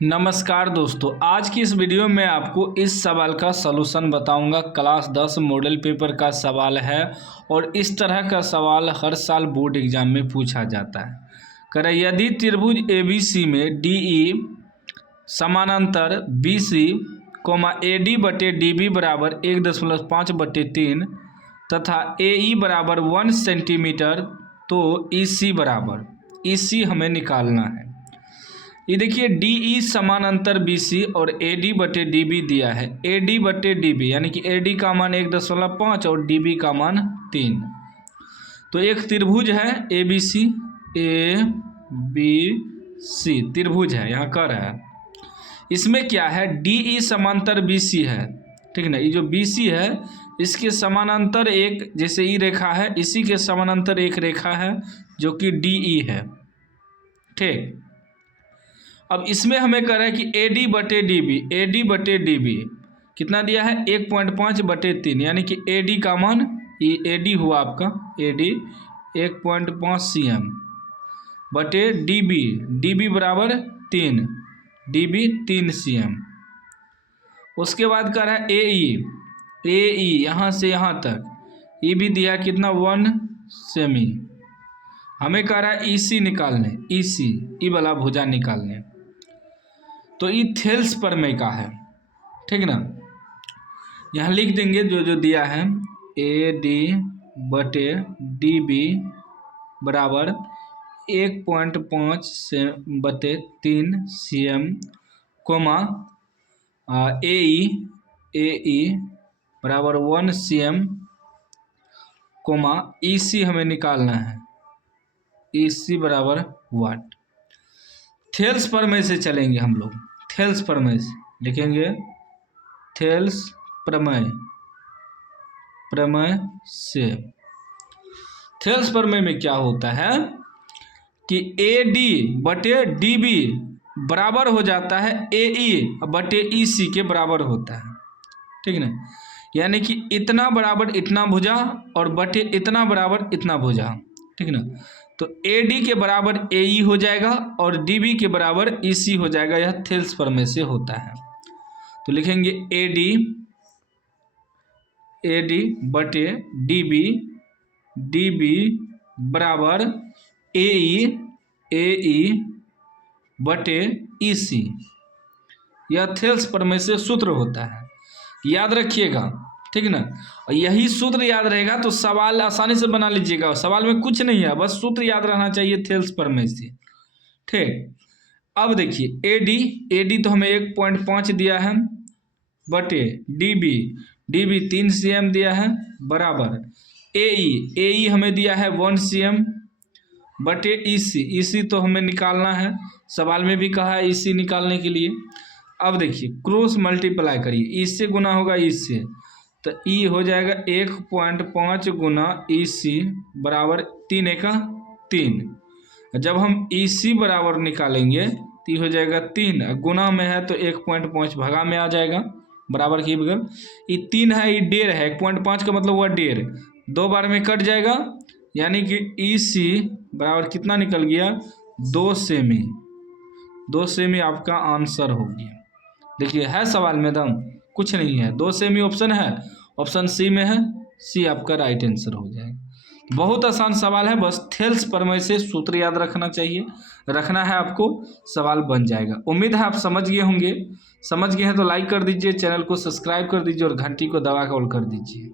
नमस्कार दोस्तों, आज की इस वीडियो में आपको इस सवाल का सलूशन बताऊंगा। क्लास 10 मॉडल पेपर का सवाल है और इस तरह का सवाल हर साल बोर्ड एग्जाम में पूछा जाता है। करें यदि त्रिभुज ABC में DE समानांतर BC, AD बटे DB बराबर 1.5/3 तथा AE बराबर 1 सेंटीमीटर, तो EC बराबर EC हमें निकालना है। ये देखिए DE समानांतर BC और AD बटे DB दिया है। AD बटे DB यानी कि AD का मान 1.5 और DB का मान 3। तो एक त्रिभुज है ABC त्रिभुज है, यहाँ कर है। इसमें क्या है, DE समांतर BC है, ठीक ना। ये जो BC है इसके समानांतर एक, जैसे ई रेखा है, इसी के समानांतर एक रेखा है जो कि DE है, ठीक। अब इसमें हमें कह रहा है कि AD बटे DB कितना दिया है, 1.5/3 यानी कि AD का मान, ये AD हुआ आपका, AD 1.5 cm बटे DB बराबर 3, DB 3 cm। उसके बाद कह रहा है AE यहाँ से यहाँ तक, ये भी दिया कितना, 1 सेमी। हमें कह रहा है EC निकालने, EC ई वाला भुजा निकालने। तो ये थेल्स प्रमेय का है, ठीक ना। यहाँ लिख देंगे जो दिया है, AD बटे DB बराबर 1.5/3 cm, AE बराबर 1 cm, EC हमें निकालना है, EC बराबर वाट। थेल्स प्रमेय से चलेंगे हम लोग, थेल्स प्रमेय से लिखेंगे, थेल्स प्रमेय से। थेल्स प्रमेय में क्या होता है कि AD बटे DB बराबर हो जाता है AE बटे EC के बराबर होता है, ठीक ना। यानी कि इतना बराबर इतना भुजा और बटे इतना बराबर इतना भुजा, ठीक ना। तो AD के बराबर AE हो जाएगा और DB के बराबर EC हो जाएगा। यह थेल्स प्रमेय से होता है। तो लिखेंगे AD बटे DB बराबर AE बटे EC। यह थेल्स प्रमेय से सूत्र होता है, याद रखिएगा, ठीक ना। और यही सूत्र याद रहेगा तो सवाल आसानी से बना लीजिएगा। सवाल में कुछ नहीं है, बस सूत्र याद रहना चाहिए थेल्स प्रमेय से, ठीक। अब देखिए AD तो हमें 1.5 दिया है बटे DB 3 cm दिया है बराबर AE हमें दिया है 1 cm बटे EC तो हमें निकालना है, सवाल में भी कहा है EC निकालने के लिए। अब देखिए क्रॉस मल्टीप्लाई करिए, इससे गुना होगा इससे, तो E हो जाएगा 1.5 गुना EC बराबर 3 × 3। जब हम EC बराबर निकालेंगे तो ये हो जाएगा 3, गुना में है तो 1.5 भगा में आ जाएगा, बराबर की बगल। ये 3 है, ये 1.5 है, 1.5 का मतलब हुआ 1.5, 2 बार में कट जाएगा, यानी कि EC बराबर कितना निकल गया, 2 सेमी। 2 सेमी आपका आंसर हो गया। देखिए है सवाल में दम, कुछ नहीं है, 2 सेमी ऑप्शन है, ऑप्शन C में है, C आपका राइट आंसर हो जाएगा। बहुत आसान सवाल है, बस थेल्स प्रमेय से सूत्र याद रखना चाहिए, रखना है आपको, सवाल बन जाएगा। उम्मीद है आप समझ गए होंगे। समझ गए हैं तो लाइक कर दीजिए, चैनल को सब्सक्राइब कर दीजिए और घंटी को दबा कर ऑल कर दीजिए।